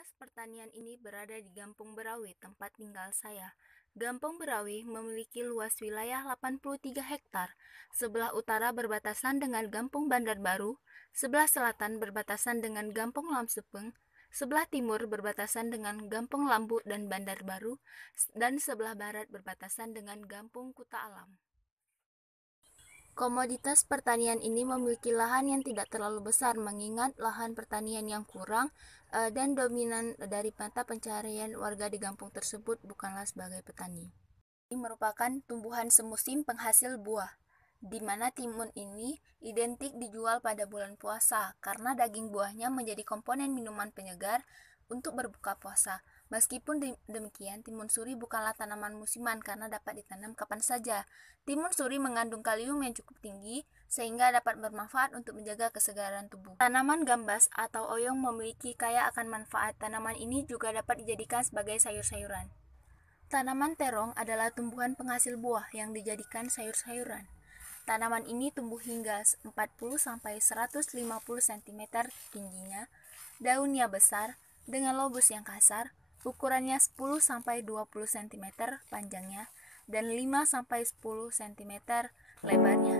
Komoditas pertanian ini berada di Gampung Berawi, tempat tinggal saya. Gampung Berawi memiliki luas wilayah 83 hektar. Sebelah utara berbatasan dengan Gampung Bandar Baru, sebelah selatan berbatasan dengan Gampung Lamsepeng, sebelah timur berbatasan dengan Gampung Lambu dan Bandar Baru, dan sebelah barat berbatasan dengan Gampung Kuta Alam. Komoditas pertanian ini memiliki lahan yang tidak terlalu besar mengingat lahan pertanian yang kurang dan dominan dari mata pencaharian warga di kampung tersebut bukanlah sebagai petani. Ini merupakan tumbuhan semusim penghasil buah, di mana timun ini identik dijual pada bulan puasa karena daging buahnya menjadi komponen minuman penyegar untuk berbuka puasa. Meskipun demikian, timun suri bukanlah tanaman musiman karena dapat ditanam kapan saja. Timun suri mengandung kalium yang cukup tinggi sehingga dapat bermanfaat untuk menjaga kesegaran tubuh. Tanaman gambas atau oyong memiliki kaya akan manfaat. Tanaman ini juga dapat dijadikan sebagai sayur-sayuran. Tanaman terong adalah tumbuhan penghasil buah yang dijadikan sayur-sayuran. Tanaman ini tumbuh hingga 40-150 cm tingginya, daunnya besar, dengan lobus yang kasar, ukurannya 10-20 cm panjangnya, dan 5-10 cm lebarnya.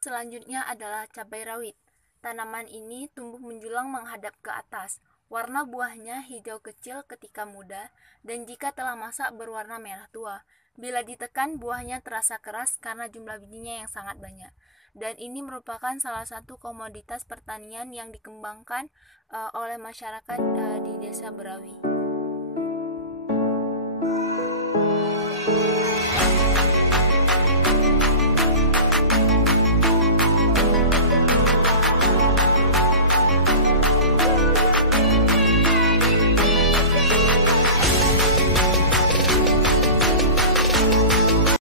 Selanjutnya adalah cabai rawit. Tanaman ini tumbuh menjulang menghadap ke atas. Warna buahnya hijau kecil ketika muda dan jika telah masak berwarna merah tua. Bila ditekan, buahnya terasa keras karena jumlah bijinya yang sangat banyak. Dan ini merupakan salah satu komoditas pertanian yang dikembangkan oleh masyarakat di Desa Berawi.